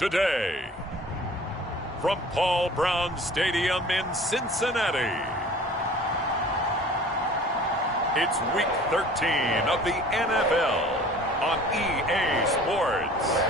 today. From Paul Brown Stadium in Cincinnati, it's Week 13 of the NFL on EA Sports.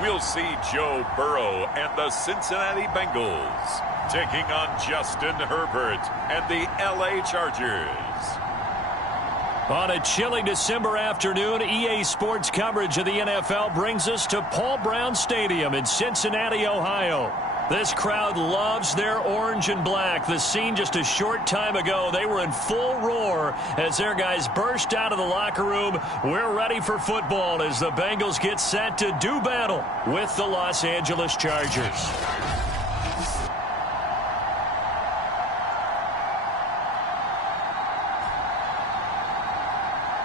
We'll see Joe Burrow and the Cincinnati Bengals taking on Justin Herbert and the LA Chargers. On a chilly December afternoon, EA Sports coverage of the NFL brings us to Paul Brown Stadium in Cincinnati, Ohio. This crowd loves their orange and black. The scene just a short time ago, they were in full roar as their guys burst out of the locker room. We're ready for football as the Bengals get set to do battle with the Los Angeles Chargers.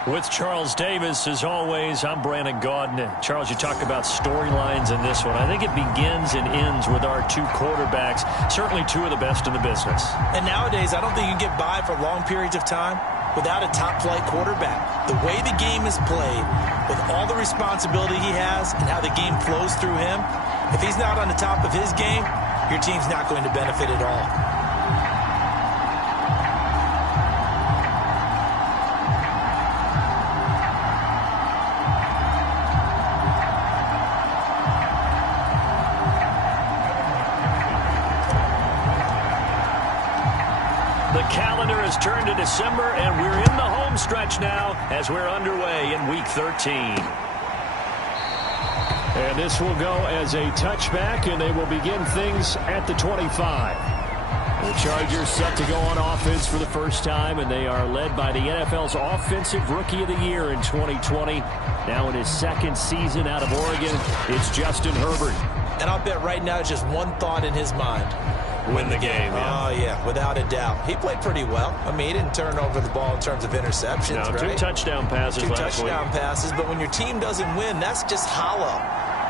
With Charles Davis, as always, I'm Brandon Gaudin. And Charles, you talk about storylines in this one. I think it begins and ends with our two quarterbacks, certainly two of the best in the business. And nowadays, I don't think you can get by for long periods of time without a top-flight quarterback. The way the game is played, with all the responsibility he has and how the game flows through him, if he's not on the top of his game, your team's not going to benefit at all. Calendar has turned to December, and we're in the home stretch now as we're underway in Week 13. And this will go as a touchback, and they will begin things at the 25. The Chargers set to go on offense for the first time, and they are led by the NFL's Offensive Rookie of the Year in 2020. Now in his second season out of Oregon, it's Justin Herbert. And I'll bet right now just one thought in his mind. Win the game, yeah. Oh, yeah, without a doubt. He played pretty well. I mean, he didn't turn over the ball in terms of interceptions, no, right? Two touchdown passes last week. 2 touchdown passes, but when your team doesn't win, that's just hollow.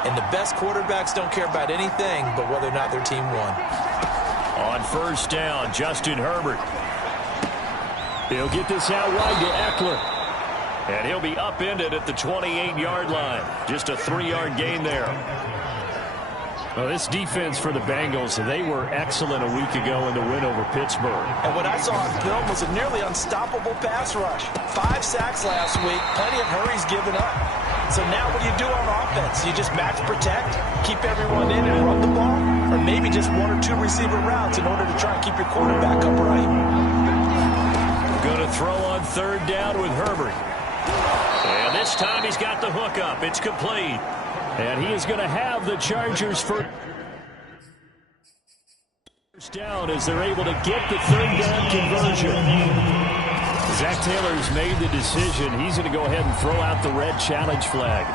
And the best quarterbacks don't care about anything but whether or not their team won. On first down, Justin Herbert. He'll get this out wide to Eckler. And he'll be upended at the 28-yard line. Just a 3-yard gain there. Well, this defense for the Bengals, they were excellent a week ago in the win over Pittsburgh. And what I saw on film was a nearly unstoppable pass rush. 5 sacks last week, plenty of hurries given up. So now what do you do on offense? You just match protect, keep everyone in and run the ball? Or maybe just 1 or 2 receiver routes in order to try and keep your quarterback upright? Going to throw on third down with Herbert. And this time he's got the hook up. It's complete. And he is going to have the Chargers first down as they're able to get the third down conversion. Zach Taylor's made the decision. He's going to go ahead and throw out the red challenge flag.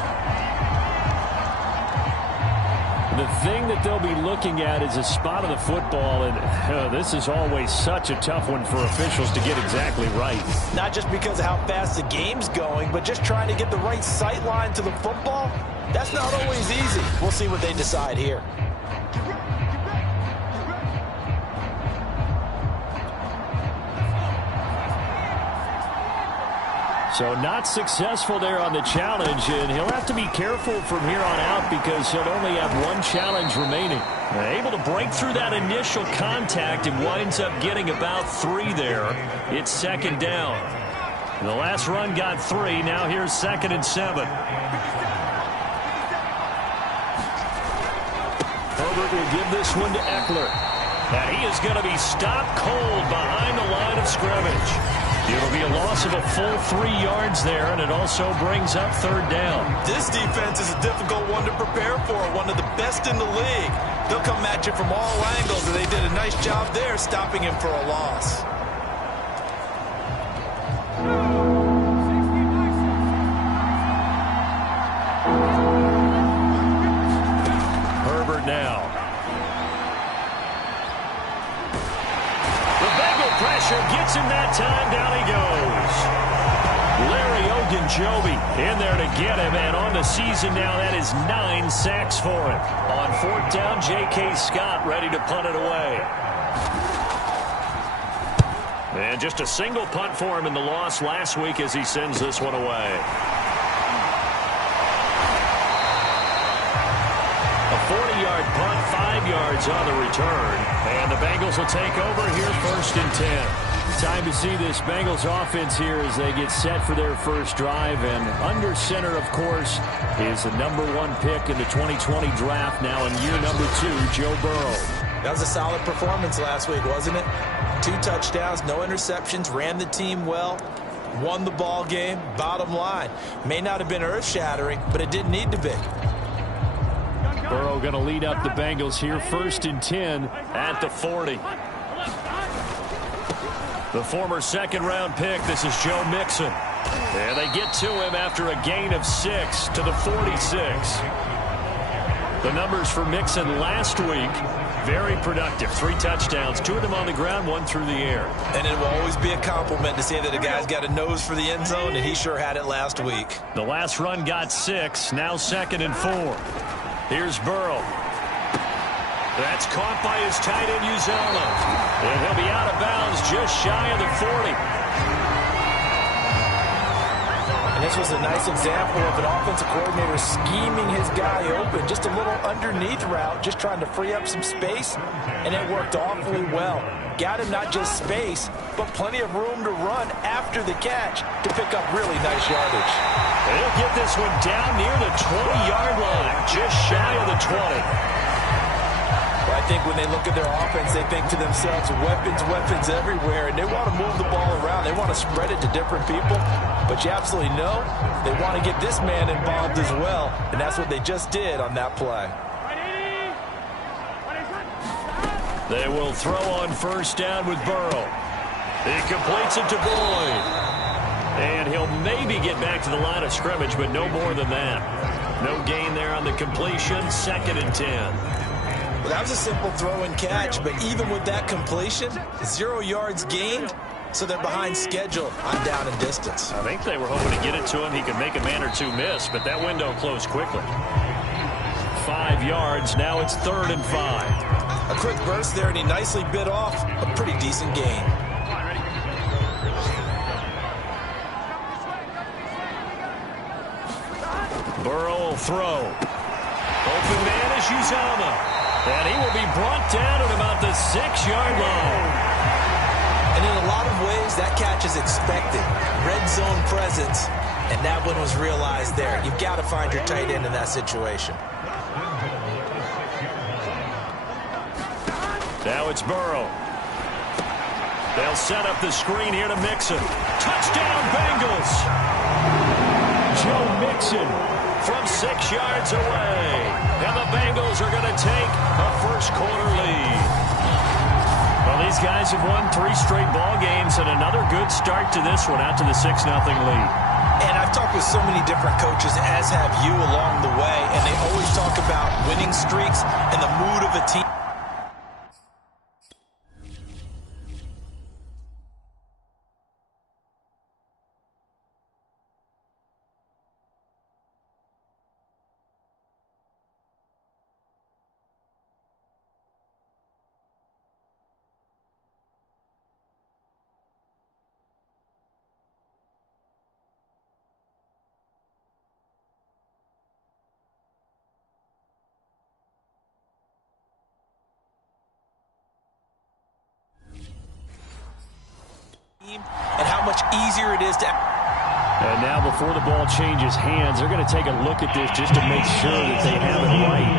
The thing that they'll be looking at is a spot of the football, and this is always such a tough one for officials to get exactly right. Not just because of how fast the game's going, but just trying to get the right sight line to the football. That's not always easy. We'll see what they decide here. So not successful there on the challenge, and he'll have to be careful from here on out because he'll only have 1 challenge remaining. Able to break through that initial contact and winds up getting about 3 there. It's second down. The last run got 3. Now here's 2nd and 7. Herbert will give this one to Eckler. And he is going to be stopped cold behind the line of scrimmage. It'll be a loss of a full 3 yards there, and it also brings up third down. This defense is a difficult one to prepare for, one of the best in the league. They'll come at you from all angles, and they did a nice job there stopping him for a loss. Herbert now. The Bengal pressure gets him that time. Down he goes. Larry in there to get him, and on the season now, that is 9 sacks for him. On 4th down, J.K. Scott ready to punt it away. And just a single punt for him in the loss last week as he sends this one away. A 40-yard punt, 5 yards on the return. And the Bengals will take over here 1st and 10. Time to see this Bengals offense here as they get set for their first drive. And under center, of course, is the #1 pick in the 2020 draft, now in year number 2, Joe Burrow. That was a solid performance last week, wasn't it? 2 touchdowns, no interceptions, ran the team well, won the ball game. Bottom line, may not have been earth-shattering, but it didn't need to be. Burrow going to lead up the Bengals here, 1st and 10 at the 40. The former 2nd-round pick, this is Joe Mixon. And they get to him after a gain of 6 to the 46. The numbers for Mixon last week, very productive. 3 touchdowns, 2 of them on the ground, 1 through the air. And it will always be a compliment to say that a guy's got a nose for the end zone, and he sure had it last week. The last run got 6, now 2nd and 4. Here's Burrow. That's caught by his tight end, Uzomah. And he'll be out of bounds just shy of the 40. And this was a nice example of an offensive coordinator scheming his guy open. Just a little underneath route, just trying to free up some space, and it worked awfully well. Got him not just space, but plenty of room to run after the catch to pick up really nice yardage. They'll get this one down near the 20-yard line, just shy of the 20. Well, I think when they look at their offense, they think to themselves, weapons everywhere, and they want to move the ball around. They want to spread it to different people, but you absolutely know they want to get this man involved as well, and that's what they just did on that play. They will throw on 1st down with Burrow. He completes it to Boyd. And he'll maybe get back to the line of scrimmage, but no more than that. No gain there on the completion, 2nd and 10. Well, that was a simple throw and catch, but even with that completion, 0 yards gained, so they're behind schedule on down and distance. I think they were hoping to get it to him. He could make a man or 2 miss, but that window closed quickly. 5 yards, now it's 3rd and 5. A quick burst there, and he nicely bit off a pretty decent gain. Burrow will throw. Open man is Uzomah. And he will be brought down at about the 6-yard line. And in a lot of ways, that catch is expected. Red zone presence, and that one was realized there. You've got to find your tight end in that situation. Now it's Burrow. They'll set up the screen here to Mixon. Touchdown, Bengals! Joe Mixon from 6 yards away. And the Bengals are going to take a first-quarter lead. Well, these guys have won 3 straight ball games, and another good start to this one, out to the 6-0 lead. And I've talked with so many different coaches, as have you along the way, and they always talk about winning streaks and the mood of a team. And how much easier it is to... And now before the ball changes hands, they're going to take a look at this just to make sure that they have it right.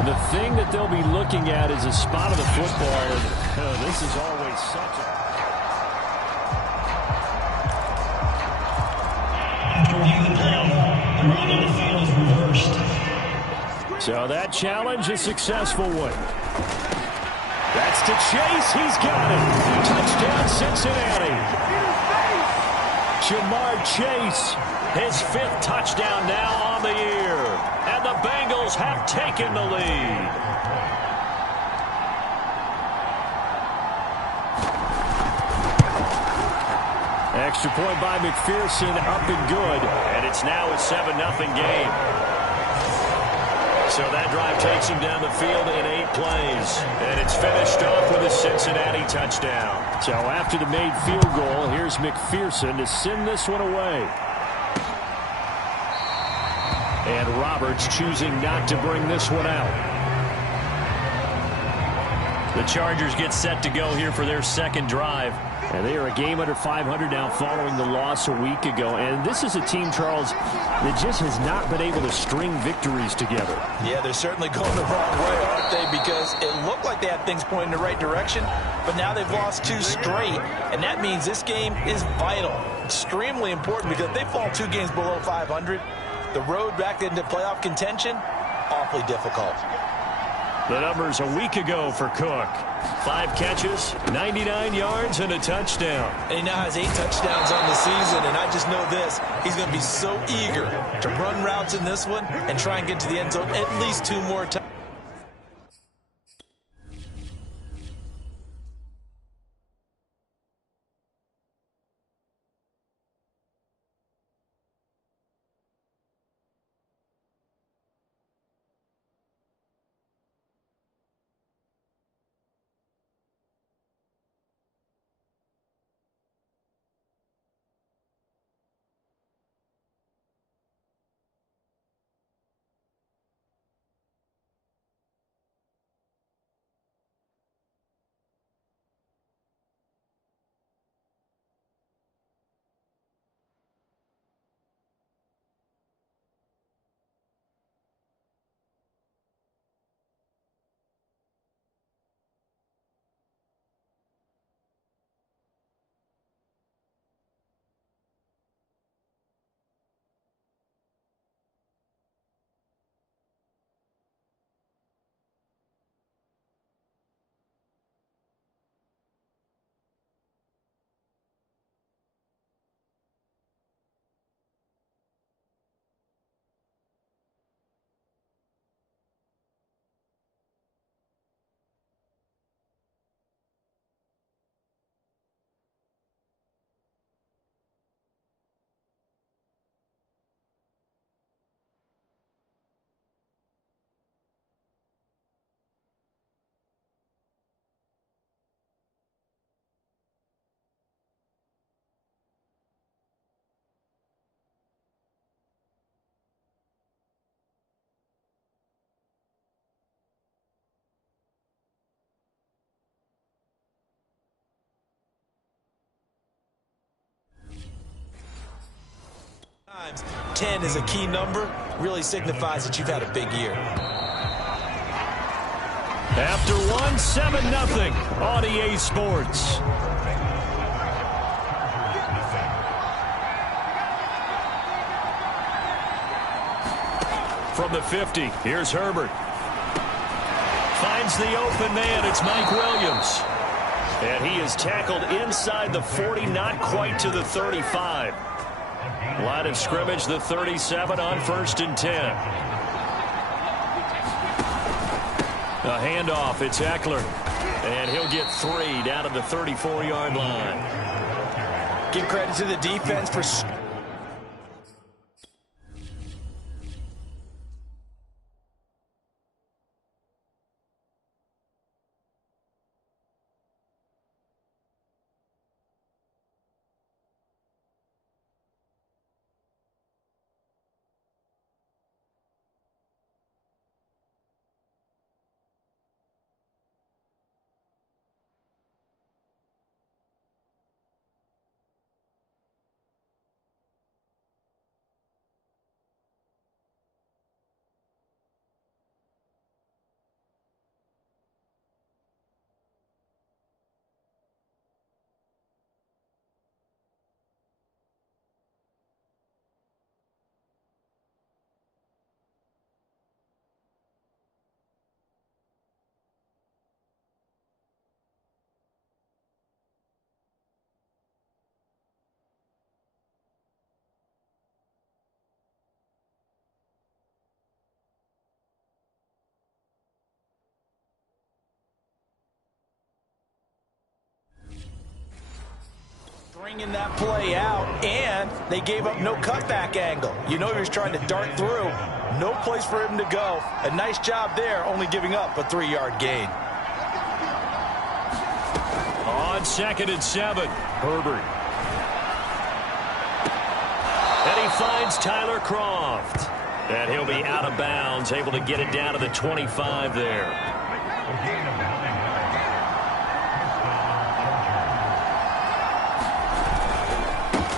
And the thing that they'll be looking at is a spot of the football. And this is always such a... So that challenge, a successful one. That's to Chase. He's got it. Touchdown, Cincinnati. Jamar Chase, his 5th touchdown now on the year. And the Bengals have taken the lead. Extra point by McPherson, up and good. And it's now a 7-0 game. So that drive takes him down the field in 8 plays. And it's finished off with a Cincinnati touchdown. So after the made field goal, here's McPherson to send this one away. And Roberts choosing not to bring this one out. The Chargers get set to go here for their second drive. And they are a game under 500 now following the loss a week ago. And this is a team, Charles, that just has not been able to string victories together. Yeah, they're certainly going the wrong way, aren't they? Because it looked like they had things pointing in the right direction, but now they've lost 2 straight. And that means this game is vital, extremely important, because if they fall 2 games below 500, the road back into playoff contention, awfully difficult. The numbers a week ago for Cook. 5 catches, 99 yards, and a touchdown. And he now has 8 touchdowns on the season, and I just know this. He's going to be so eager to run routes in this one and try and get to the end zone at least 2 more times. Times 10 is a key number, really signifies that you've had a big year. After 1, 7-0 on EA Sports. From the 50, here's Herbert. Finds the open man, it's Mike Williams. And he is tackled inside the 40, not quite to the 35. Line of scrimmage, the 37 on 1st and 10. A handoff, it's Eckler. And he'll get 3 down to the 34-yard line. Give credit to the defense for... Bringing that play out, and they gave up no cutback angle. You know he was trying to dart through. No place for him to go. A nice job there, only giving up a 3-yard gain. On 2nd and 7, Herbert. And he finds Tyler Kroft. And he'll be out of bounds, able to get it down to the 25 there.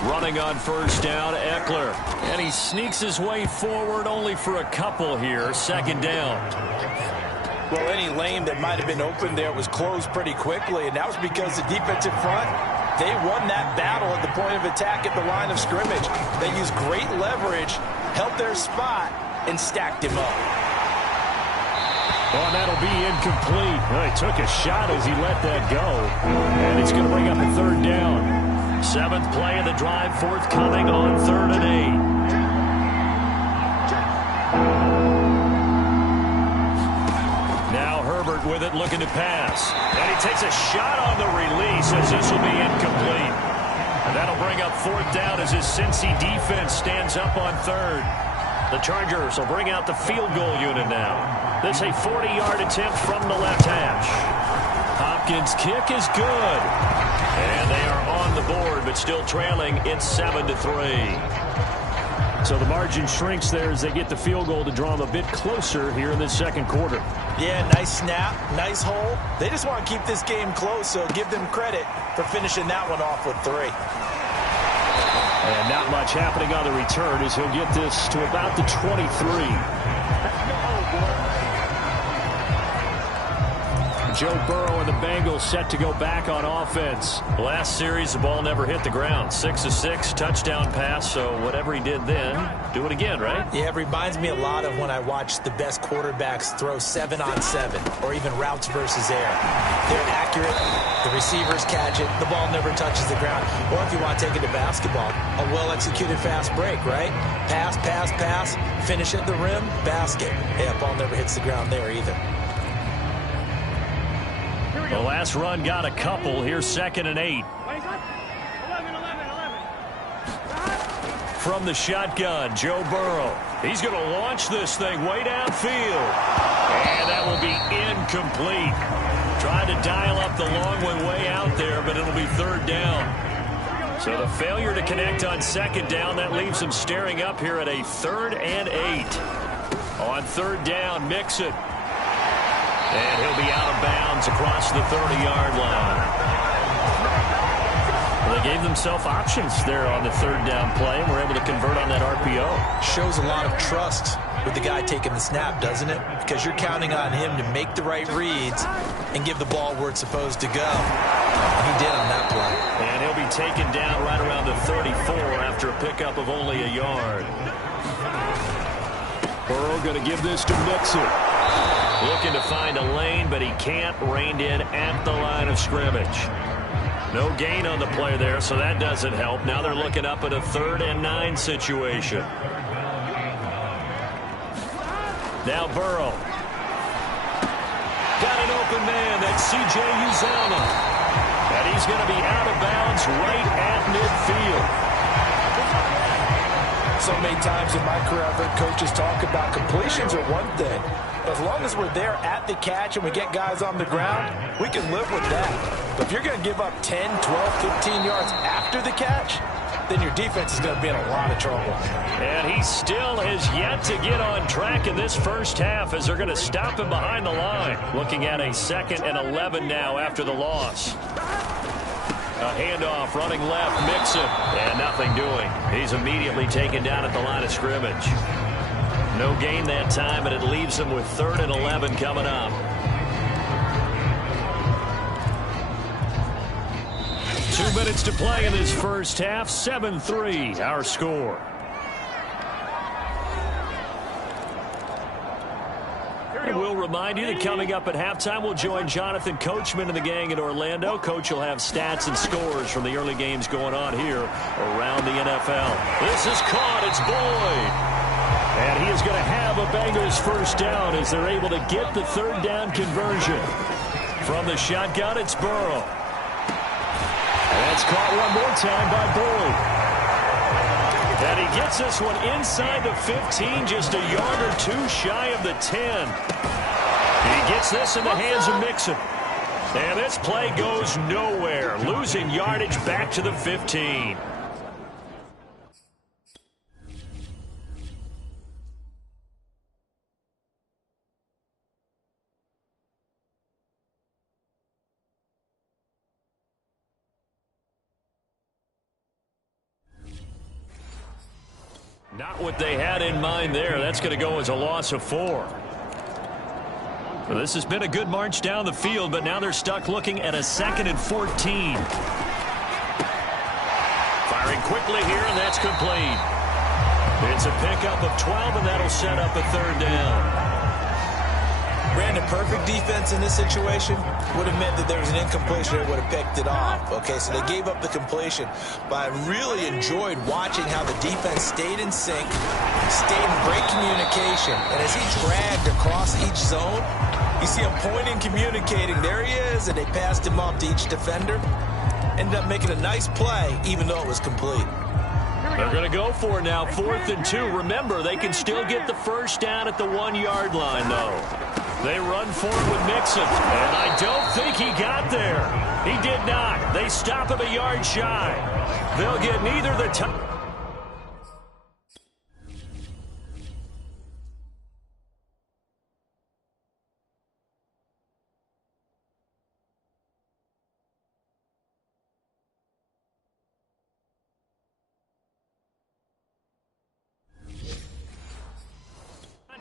Running on 1st down, Eckler. And he sneaks his way forward only for a couple here. 2nd down. Well, any lane that might have been open there was closed pretty quickly, and that was because the defensive front, they won that battle at the point of attack at the line of scrimmage. They used great leverage, held their spot, and stacked him up. Oh, and that'll be incomplete. Well, he took a shot as he let that go. And it's going to bring up a 3rd down. 7th play of the drive forthcoming on 3rd and 8. Now Herbert with it, looking to pass. And he takes a shot on the release as this will be incomplete. And that'll bring up 4th down as his Cincy defense stands up on 3rd. The Chargers will bring out the field goal unit now. This is a 40-yard attempt from the left hash. Hopkins' kick is good. And they are on the board, but still trailing. It's 7-3. So the margin shrinks there as they get the field goal to draw them a bit closer here in the 2nd quarter. Yeah, nice snap, nice hole. They just want to keep this game close, so give them credit for finishing that one off with 3. And not much happening on the return as he'll get this to about the 23. Joe Burrow and the Bengals set to go back on offense. Last series, the ball never hit the ground. 6 of 6, touchdown pass, so whatever he did then, do it again, right? Yeah, it reminds me a lot of when I watched the best quarterbacks throw 7-on-7 or even routes versus air. They're accurate, the receivers catch it, the ball never touches the ground. Or if you want to take it to basketball, a well-executed fast break, right? Pass, pass, pass, finish at the rim, basket. Yeah, ball never hits the ground there either. The last run got a couple. Here's 2nd and 8. From the shotgun, Joe Burrow. He's going to launch this thing way downfield. And that will be incomplete. Trying to dial up the long one way out there, but it'll be 3rd down. So the failure to connect on 2nd down, that leaves him staring up here at a 3rd and 8. On 3rd down, Mixon. And he'll be out of bounds across the 30-yard line. Well, they gave themselves options there on the 3rd down play and were able to convert on that RPO. Shows a lot of trust with the guy taking the snap, doesn't it? Because you're counting on him to make the right reads and give the ball where it's supposed to go. And he did on that play. And he'll be taken down right around the 34 after a pickup of only a yard. Burrow going to give this to Mixon. Looking to find a lane, but he can't. Reined in at the line of scrimmage. No gain on the play there, so that doesn't help. Now they're looking up at a 3rd and 9 situation. Now Burrow. Got an open man. That's C.J. Uzomah. And he's going to be out of bounds right at midfield. So many times in my career, I've heard coaches talk about completions are one thing. As long as we're there at the catch and we get guys on the ground, we can live with that. But if you're going to give up 10, 12, 15 yards after the catch, then your defense is going to be in a lot of trouble. And he still has yet to get on track in this first half as they're going to stop him behind the line. Looking at a 2nd and 11 now after the loss. A handoff, running left, Mixon, and nothing doing. He's immediately taken down at the line of scrimmage. No gain that time, and it leaves him with 3rd and 11 coming up. 2 minutes to play in this first half. 7-3, our score. And we'll remind you that coming up at halftime, we'll join Jonathan Coachman and the gang in Orlando. Coach will have stats and scores from the early games going on here around the NFL. This is caught. It's Boyd. And he is going to have a Bengals first down as they're able to get the 3rd down conversion. From the shotgun, it's Burrow. That's caught one more time by Boyd. And he gets this one inside the 15, just a yard or two shy of the 10. He gets this in the hands of Mixon. And this play goes nowhere, losing yardage back to the 15. Not what they had in mind there. That's going to go as a loss of 4. Well, this has been a good march down the field, but now they're stuck looking at a 2nd and 14. Firing quickly here, and that's complete. It's a pickup of 12, and that'll set up a 3rd down. Brandon, perfect defense in this situation would have meant that there was an incompletion that would have picked it off. Okay, so they gave up the completion. But I really enjoyed watching how the defense stayed in sync, stayed in great communication. And as he dragged across each zone, you see him pointing, communicating. There he is, and they passed him off to each defender. Ended up making a nice play, even though it was complete. They're going to go for it now, 4th and 2. Remember, they can still get the 1st down at the 1-yard line, though. They run for it with Mixon, and I don't think he got there. He did not. They stop him a yard shy. They'll get neither the time.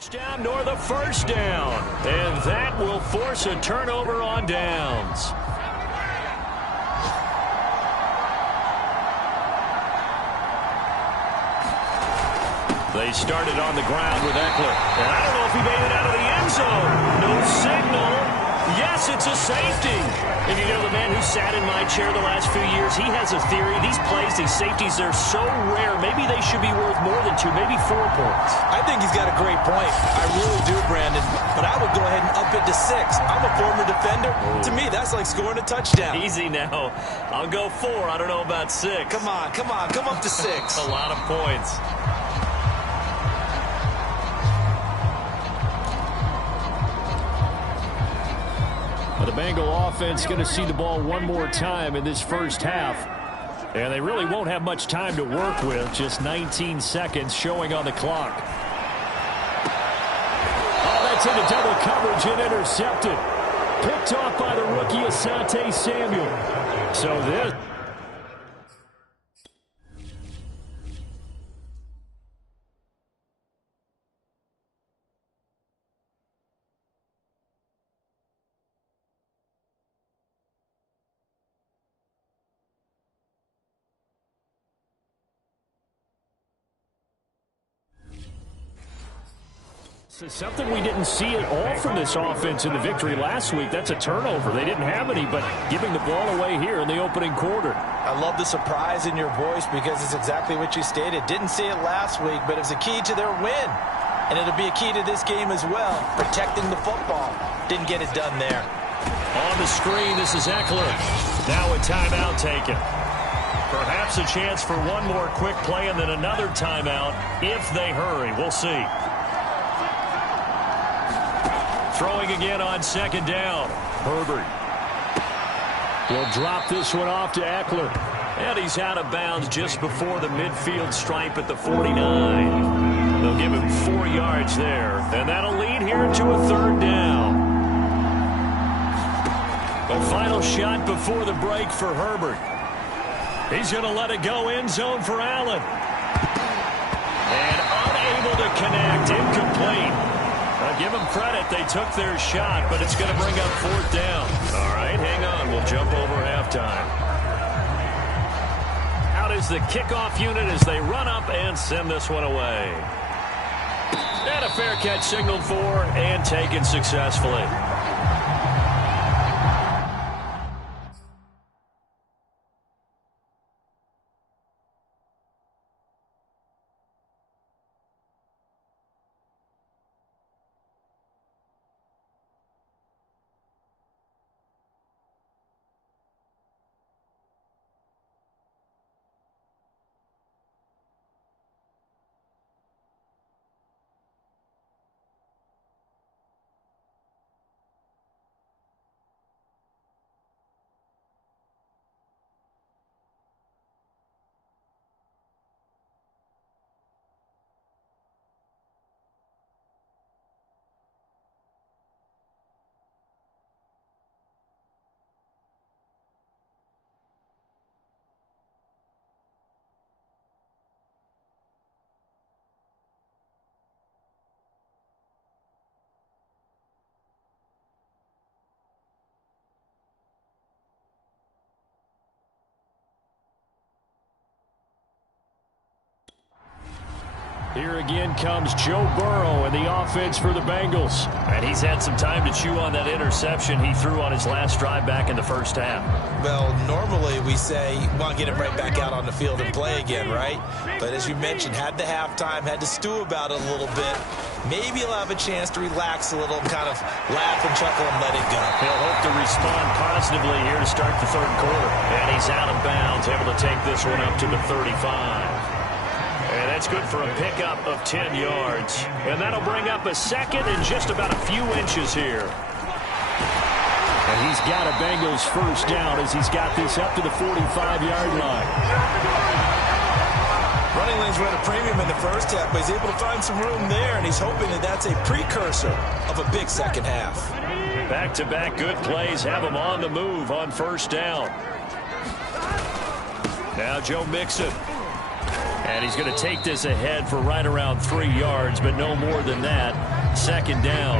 Touchdown nor the 1st down. And that will force a turnover on downs. They started on the ground with Eckler. And I don't know if he made it out of the end zone. No signal. Yes, it's a safety. And you know, the man who sat in my chair the last few years, he has a theory. These plays, these safeties, they're so rare. Maybe they should be worth more than 2, maybe 4 points. I think he's got a great point. I really do, Brandon. But I would go ahead and up it to 6. I'm a former defender. Ooh. To me, that's like scoring a touchdown. Easy now. I'll go 4. I don't know about 6. Come on. Come up to 6. A lot of points. The Bengal offense going to see the ball one more time in this 1st half. And they really won't have much time to work with. Just 19 seconds showing on the clock. Oh, that's into double coverage and intercepted. Picked off by the rookie Asante Samuel. So this... Something we didn't see at all from this offense in the victory last week. That's a turnover. They didn't have any, but giving the ball away here in the opening quarter. I love the surprise in your voice because it's exactly what you stated. Didn't see it last week, but it was a key to their win. And it'll be a key to this game as well, protecting the football. Didn't get it done there. On the screen, this is Eckler. Now a timeout taken. Perhaps a chance for one more quick play and then another timeout if they hurry. We'll see. Throwing again on 2nd down. Herbert will drop this one off to Eckler. And he's out of bounds just before the midfield stripe at the 49. They'll give him 4 yards there. And that'll lead here to a 3rd down. The final shot before the break for Herbert. He's going to let it go end zone for Allen. And unable to connect. Incomplete. Give them credit. They took their shot, but it's going to bring up 4th down. All right, hang on. We'll jump over halftime. Out is the kickoff unit as they run up and send this one away. And a fair catch signaled for and taken successfully. Here again comes Joe Burrow and the offense for the Bengals. And he's had some time to chew on that interception he threw on his last drive back in the first half. Well, normally we say you want to get him right back out on the field and play again, right? But as you mentioned, had the halftime, had to stew about it a little bit. Maybe he'll have a chance to relax a little and kind of laugh and chuckle and let it go. He'll hope to respond positively here to start the third quarter. And he's out of bounds, able to take this one up to the 35. And that's good for a pickup of 10 yards. And that'll bring up a second and just about a few inches here. And he's got a Bengals first down as he's got this up to the 45-yard line. Running lanes were at a premium in the first half, but he's able to find some room there, and he's hoping that that's a precursor of a big second half. Back-to-back good plays have him on the move on first down. Now Joe Mixon. And he's going to take this ahead for right around 3 yards, but no more than that. Second down.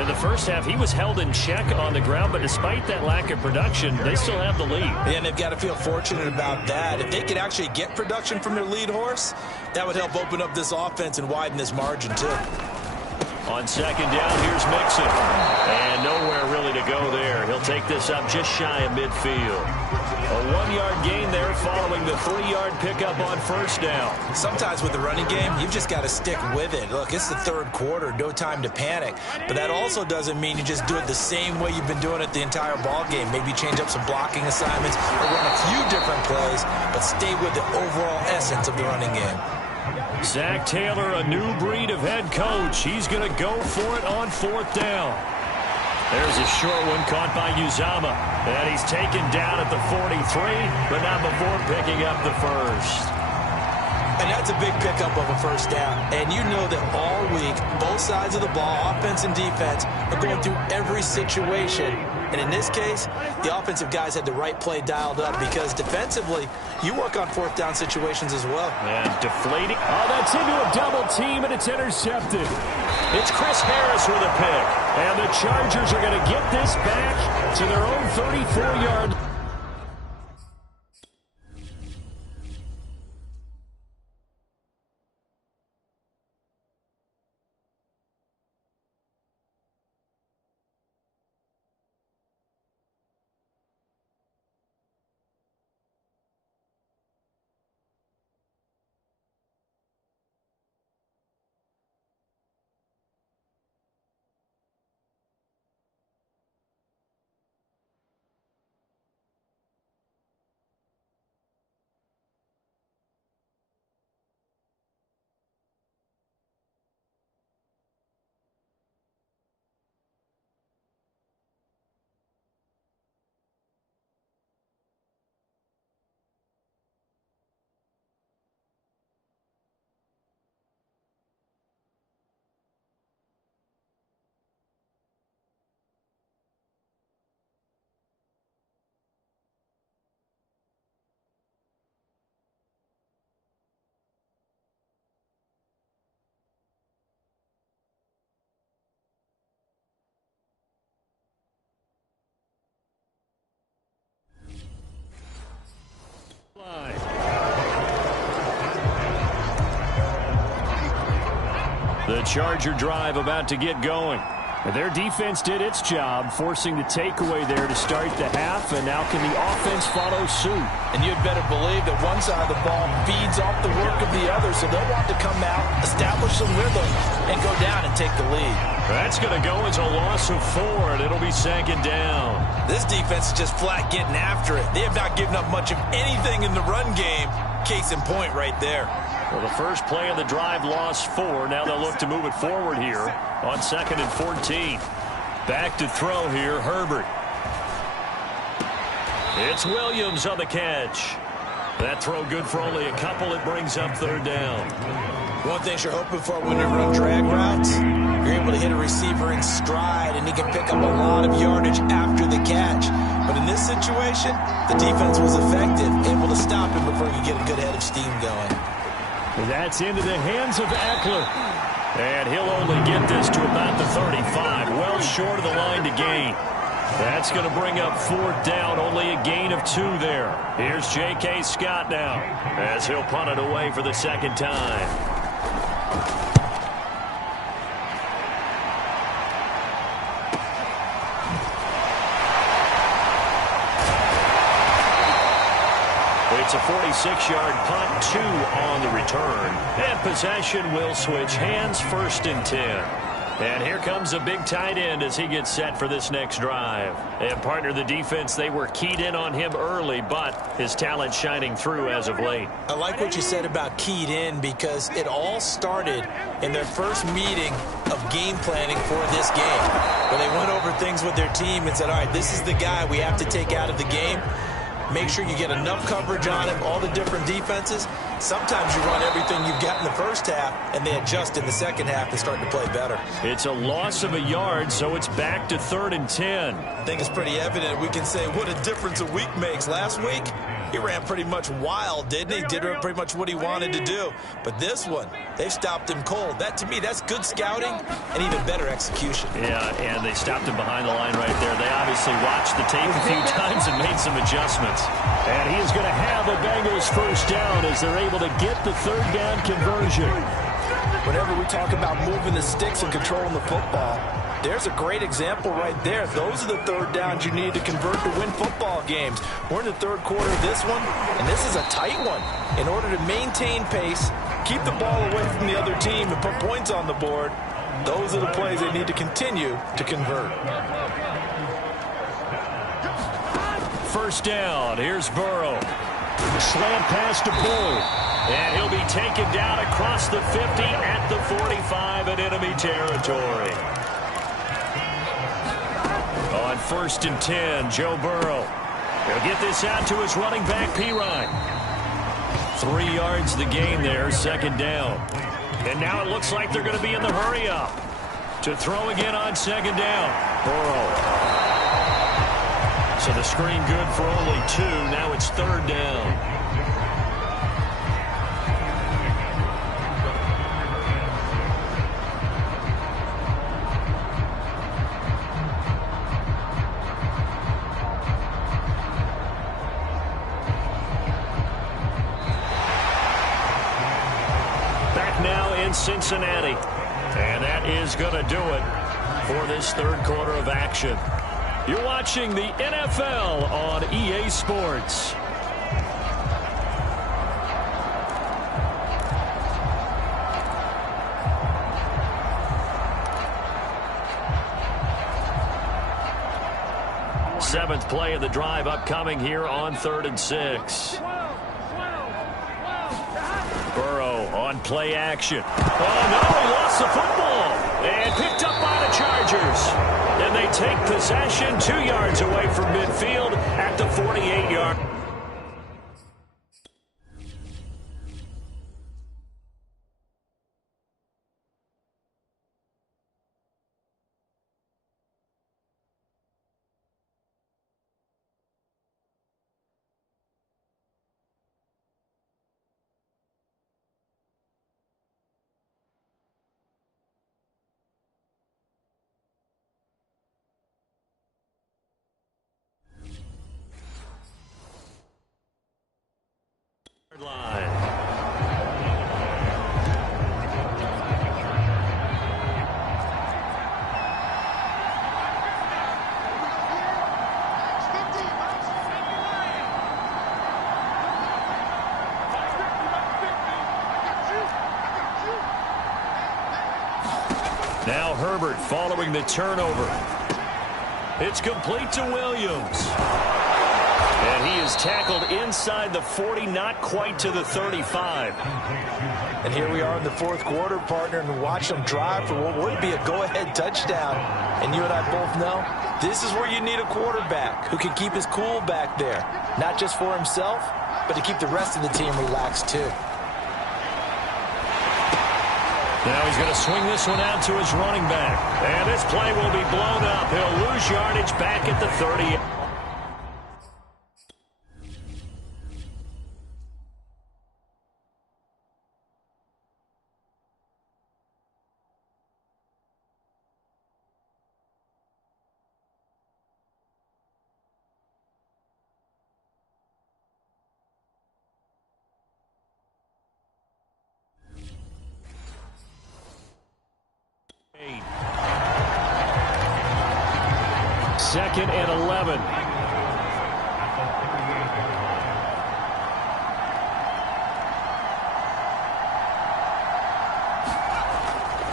In the first half, he was held in check on the ground, but despite that lack of production, they still have the lead. And they've got to feel fortunate about that. If they could actually get production from their lead horse, that would help open up this offense and widen this margin, too. On second down, here's Mixon. And nowhere really to go there. He'll take this up just shy of midfield. A 1-yard gain there following the 3-yard pickup on first down. Sometimes with the running game, you've just got to stick with it. Look, it's the third quarter, no time to panic. But that also doesn't mean you just do it the same way you've been doing it the entire ball game. Maybe change up some blocking assignments or run a few different plays, but stay with the overall essence of the running game. Zach Taylor, a new breed of head coach. He's going to go for it on fourth down. There's a short one caught by Uzama. And he's taken down at the 43, but not before picking up the first. And that's a big pickup of a first down. And you know that all week, both sides of the ball, offense and defense, are going through every situation. And in this case, the offensive guys had the right play dialed up because defensively, you work on fourth down situations as well. And deflating. Oh, that's into a double team, and it's intercepted. It's Chris Harris with a pick. And the Chargers are going to get this back to their own 34-yard line. The Charger drive about to get going. Their defense did its job, forcing the takeaway there to start the half, and now can the offense follow suit? And you'd better believe that one side of the ball feeds off the work of the other, so they'll want to come out, establish some rhythm, and go down and take the lead. That's going to go as a loss of 4, and it'll be second down. This defense is just flat getting after it. They have not given up much of anything in the run game. Case in point right there. Well, the first play of the drive lost 4. Now they'll look to move it forward here on second and 14. Back to throw here, Herbert. It's Williams on the catch. That throw good for only a couple. It brings up third down. One thing you're hoping for when you run drag routes, you're able to hit a receiver in stride, and he can pick up a lot of yardage after the catch. But in this situation, the defense was effective, able to stop him before you get a good head of steam going. That's into the hands of Eckler. And he'll only get this to about the 35, well short of the line to gain. That's going to bring up fourth down, only a gain of 2 there. Here's J.K. Scott now, as he'll punt it away for the second time. It's a 46-yard punt, 2 on the return. And possession will switch hands, 1st and 10. And here comes a big tight end as he gets set for this next drive. And partner, the defense, they were keyed in on him early, but his talent shining through as of late. I like what you said about keyed in because it all started in their first meeting of game planning for this game, where they went over things with their team and said, all right, this is the guy we have to take out of the game. Make sure you get enough coverage on him, all the different defenses. Sometimes you run everything you've got in the first half, and they adjust in the second half and start to play better. It's a loss of a yard, so it's back to 3rd and 10. I think it's pretty evident. We can say what a difference a week makes. Last week, he ran pretty much wild, didn't he? Did pretty much what he wanted to do. But this one, they've stopped him cold. That, to me, that's good scouting and even better execution. Yeah, and they stopped him behind the line right there. They obviously watched the tape a few times and made some adjustments. And he is going to have the Bengals first down as they're able to get the 3rd down conversion. Whenever we talk about moving the sticks and controlling the football, there's a great example right there. Those are the 3rd downs you need to convert to win football games. We're in the 3rd quarter of this one, and this is a tight one. In order to maintain pace, keep the ball away from the other team, and put points on the board, those are the plays they need to continue to convert. First down, here's Burrow. Slant pass to Bull. And he'll be taken down across the 50 at the 45 in enemy territory. On 1st and 10, Joe Burrow. He'll get this out to his running back, Pirine. 3 yards the gain there, 2nd down. And now it looks like they're going to be in the hurry up. To throw again on 2nd down, Burrow. So the screen good for only 2. Now it's 3rd down. Cincinnati. And that is going to do it for this 3rd quarter of action. You're watching the NFL on EA Sports. Seventh play of the drive upcoming here on 3rd and 6. Burrow on play action. Oh, no, he lost the football. And picked up by the Chargers. And they take possession 2 yards away from midfield at the 48-yard. Line. Now Herbert following the turnover. It's complete to Williams. And he is tackled inside the 40, not quite to the 35. And here we are in the 4th quarter, partner, and watch them drive for what would be a go-ahead touchdown. And you and I both know this is where you need a quarterback who can keep his cool back there, not just for himself, but to keep the rest of the team relaxed too. Now he's going to swing this one out to his running back. And this play will be blown up. He'll lose yardage back at the 30. 2nd and 11.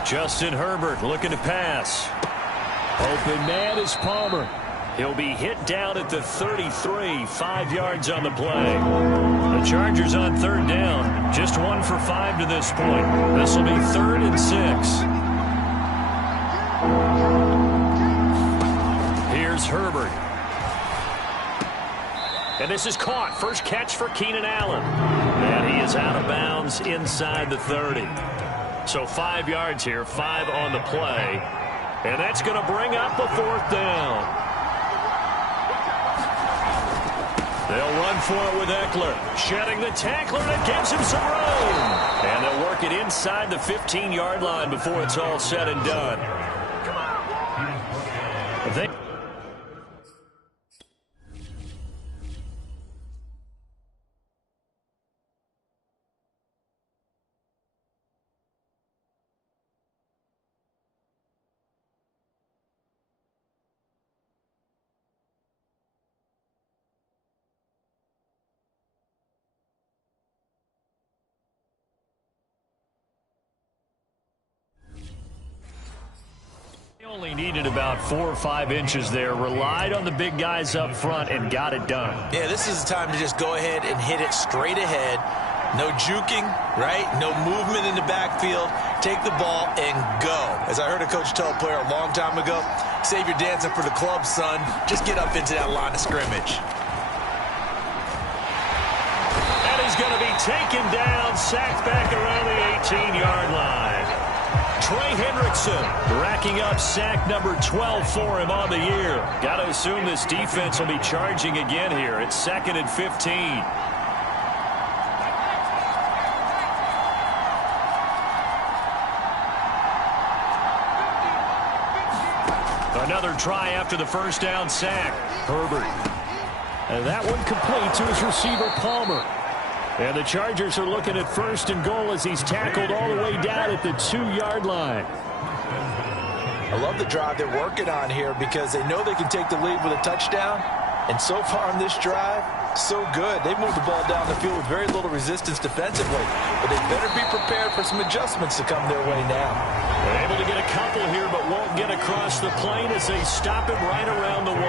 Justin Herbert looking to pass. Open man is Palmer. He'll be hit down at the 33, 5 yards on the play. The Chargers on 3rd down, just 1 for 5 to this point. This will be 3rd and 6. Here's Herbert. And this is caught. First catch for Keenan Allen. And he is out of bounds inside the 30. So 5 yards here, 5 on the play. And that's going to bring up a 4th down. They'll run for it with Eckler. Shedding the tackler, and it gives him some room. And they'll work it inside the 15-yard line before it's all said and done. Only needed about 4 or 5 inches there. Relied on the big guys up front and got it done. Yeah, this is the time to just go ahead and hit it straight ahead. No juking, right? No movement in the backfield. Take the ball and go. As I heard a coach tell a player a long time ago, save your dancing for the club, son. Just get up into that line of scrimmage. And he's going to be taken down, sacked back around the 18-yard line. Trey Hendrickson racking up sack number 12 for him on the year. Got to assume this defense will be charging again here. It's 2nd and 15. Another try after the first down sack. Herbert. And that one complete to his receiver, Palmer. And the Chargers are looking at 1st and goal as he's tackled all the way down at the 2-yard line. I love the drive they're working on here because they know they can take the lead with a touchdown. And so far on this drive, so good. They've moved the ball down the field with very little resistance defensively. But they better be prepared for some adjustments to come their way now. They're able to get a couple here, but won't get across the plane as they stop him right around the 1.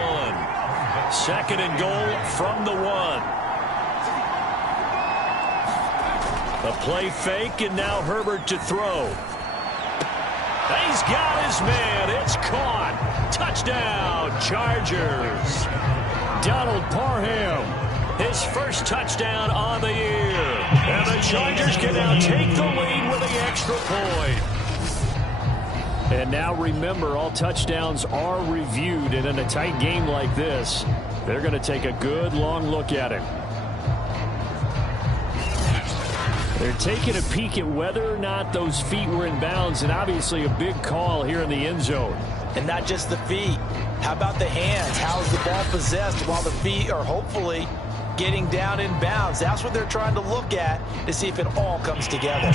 2nd and goal from the 1. A play fake, and now Herbert to throw. He's got his man. It's caught. Touchdown, Chargers. Donald Parham, his first touchdown on the year. And the Chargers can now take the lead with the extra point. And now remember, all touchdowns are reviewed, and in a tight game like this, they're going to take a good long look at it. They're taking a peek at whether or not those feet were in bounds, and obviously a big call here in the end zone. And not just the feet. How about the hands? How is the ball possessed while the feet are hopefully getting down in bounds? That's what they're trying to look at to see if it all comes together.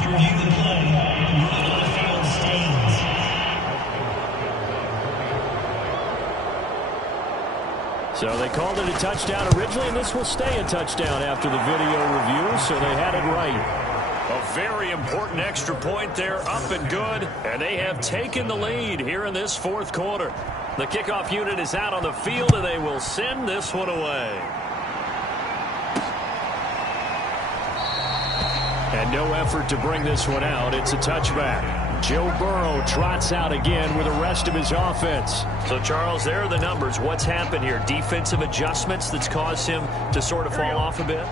So they called it a touchdown originally, and this will stay a touchdown after the video review, so they had it right. A very important extra point there, up and good, and they have taken the lead here in this 4th quarter. The kickoff unit is out on the field, and they will send this one away. And no effort to bring this one out. It's a touchback. Joe Burrow trots out again with the rest of his offense. So, Charles, there are the numbers. What's happened here? Defensive adjustments that's caused him to sort of fall off a bit?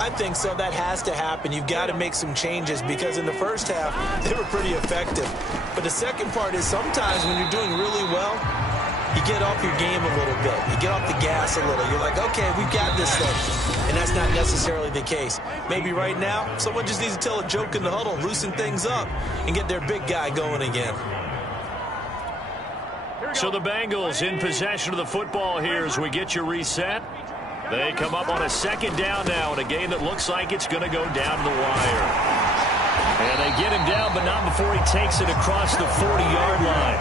I think so. That has to happen. You've got to make some changes because in the first half, they were pretty effective. But the second part is sometimes when you're doing really well, you get off your game a little bit. You get off the gas a little. You're like, okay, we've got this thing. And that's not necessarily the case. Maybe right now, someone just needs to tell a joke in the huddle, loosen things up, and get their big guy going again. So the Bengals in possession of the football here as we get you reset. They come up on a 2nd down now in a game that looks like it's going to go down to the wire. And they get him down, but not before he takes it across the 40-yard line.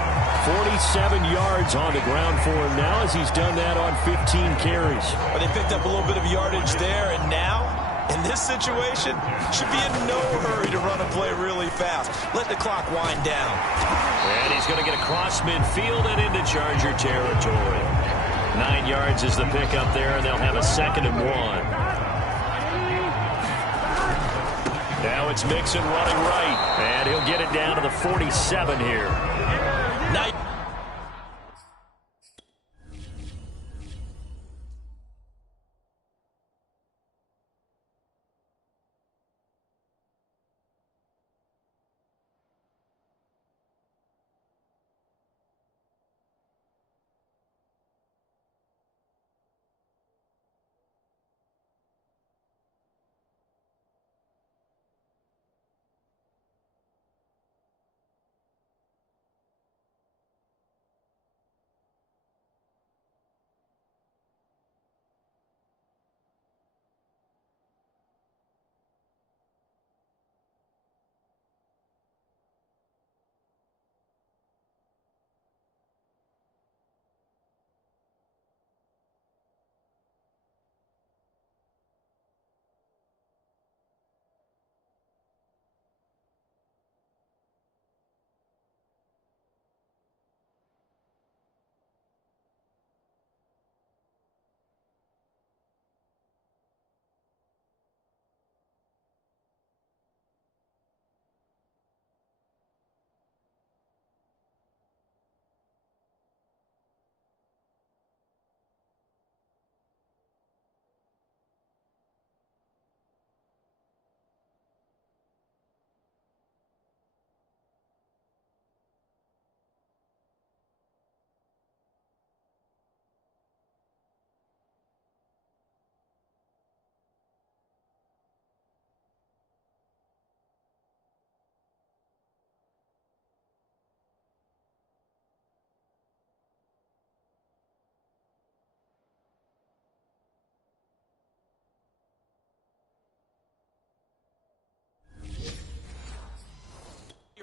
47 yards on the ground for him now as he's done that on 15 carries. Well, they picked up a little bit of yardage there, and now, in this situation, should be in no hurry to run a play really fast. Let the clock wind down. And he's going to get across midfield and into Charger territory. 9 yards is the pickup there, and they'll have a 2nd and 1. Now it's Mixon running right, and he'll get it down to the 47 here. Nice.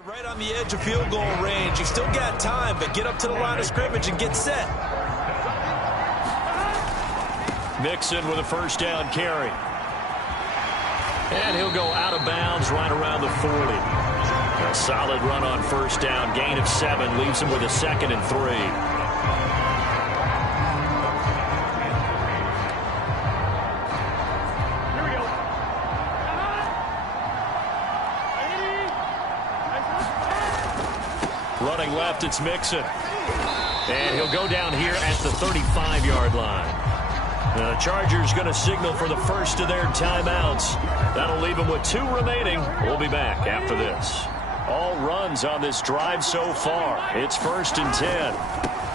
Right on the edge of field goal range. You still got time, but get up to the line of scrimmage and get set. Mixon with a 1st down carry. And he'll go out of bounds right around the 40. A solid run on 1st down. Gain of 7 leaves him with a 2nd and 3. Running left, it's Mixon. And he'll go down here at the 35-yard line. The Chargers going to signal for the first of their timeouts. That'll leave them with 2 remaining. We'll be back after this. All runs on this drive so far. It's 1st and 10.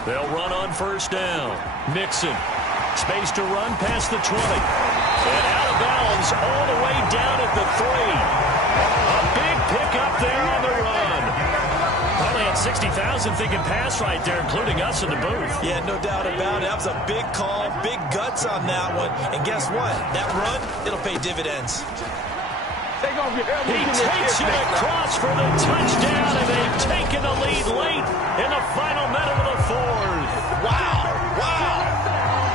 They'll run on 1st down. Mixon. Space to run past the 20. And out of bounds all the way down at the 3. A big pickup there on the run. Probably had 60,000 thinking pass right there, including us in the booth. Yeah, no doubt about it. That was a big call, big guts on that one. And guess what? That run, it'll pay dividends. He takes it across for the touchdown, and they've taken the lead late in the final minute of the 4th. Wow, wow,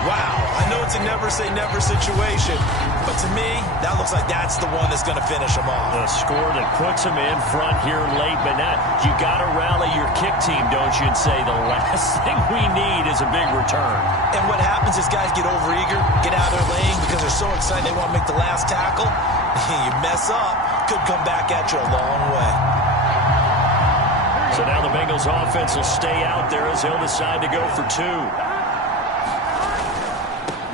wow. I know it's a never-say-never situation, but to me, that looks like that's the one that's going to finish them off. A score that puts them in front here late, but not. You got to rally your kick team, don't you, and say the last thing we need is a big return. And what happens is guys get overeager, get out of their lane because they're so excited they want to make the last tackle. You mess up, could come back at you a long way. So now the Bengals offense will stay out there as they'll decide to go for 2.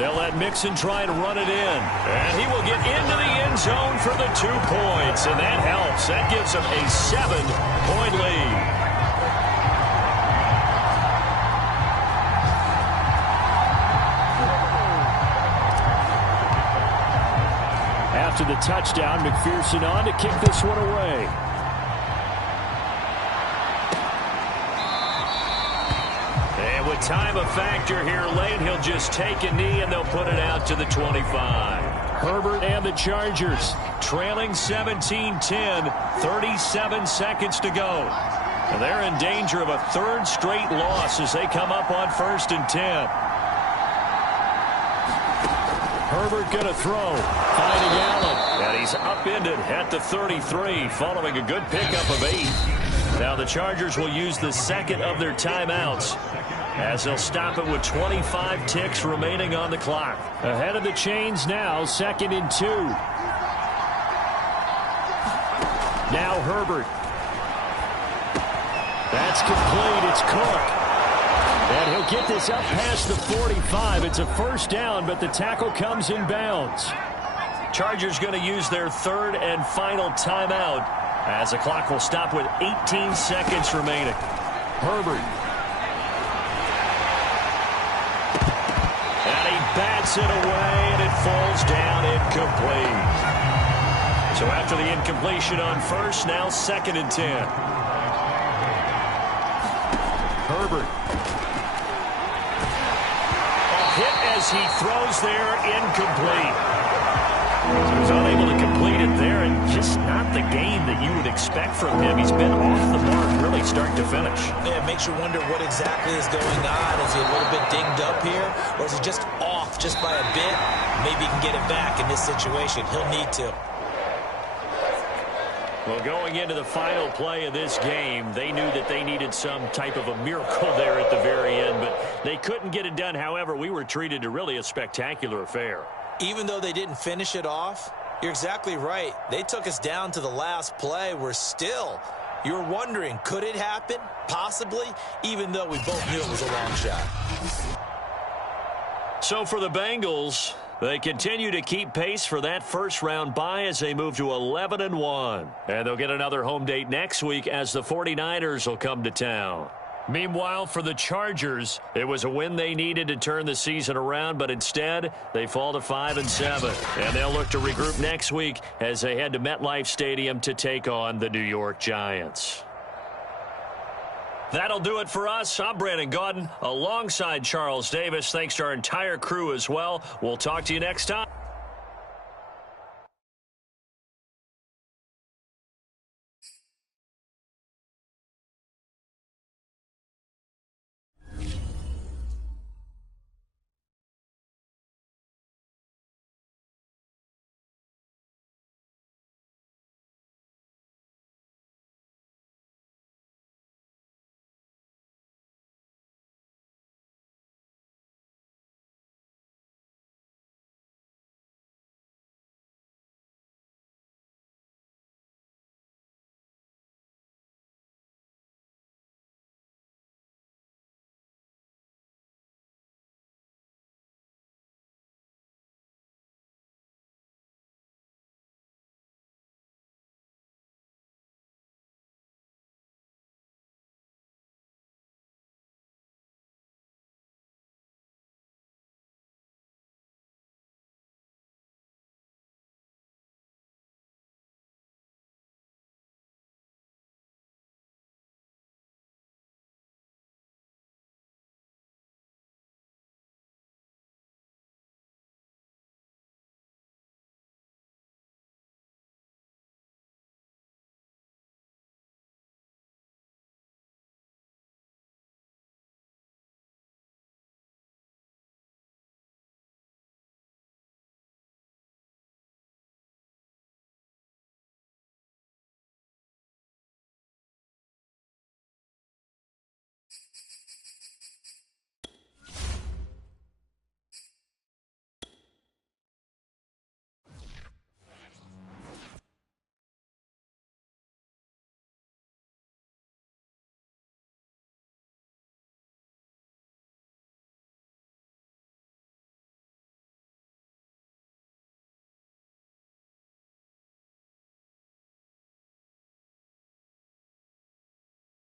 They'll let Mixon try and run it in. And he will get into the end zone for the 2 points. And that helps. That gives them a 7-point lead. After the touchdown, McPherson on to kick this one away. And with time a factor here late, he'll just take a knee and they'll put it out to the 25. Herbert and the Chargers trailing 17-10, 37 seconds to go. And they're in danger of a third straight loss as they come up on 1st and 10. Herbert going to throw, finding Allen. And he's upended at the 33 following a good pickup of 8. Now the Chargers will use the second of their timeouts as they'll stop it with 25 ticks remaining on the clock. Ahead of the chains now, 2nd and 2. Now Herbert. That's complete. It's Cook. And he'll get this up past the 45. It's a first down, but the tackle comes in bounds. Chargers going to use their third and final timeout as the clock will stop with 18 seconds remaining. Herbert. And he bats it away, and it falls down incomplete. So after the incompletion on first, now 2nd and 10. Herbert. Hit as he throws there, incomplete. So he's unable to complete it there, and just not the game that you would expect from him. He's been off the mark really start to finish. Yeah, it makes you wonder what exactly is going on. Is he a little bit dinged up here, or is he just off just by a bit? Maybe he can get it back in this situation. He'll need to. Well, going into the final play of this game, they knew that they needed some type of a miracle there at the very end, but they couldn't get it done. However, we were treated to really a spectacular affair. Even though they didn't finish it off, you're exactly right. They took us down to the last play. You're wondering, could it happen? Possibly, even though we both knew it was a long shot. So for the Bengals, they continue to keep pace for that first-round bye as they move to 11-1. And they'll get another home date next week as the 49ers will come to town. Meanwhile, for the Chargers, it was a win they needed to turn the season around, but instead, they fall to 5-7. And they'll look to regroup next week as they head to MetLife Stadium to take on the New York Giants. That'll do it for us. I'm Brandon Gaudin alongside Charles Davis. Thanks to our entire crew as well. We'll talk to you next time.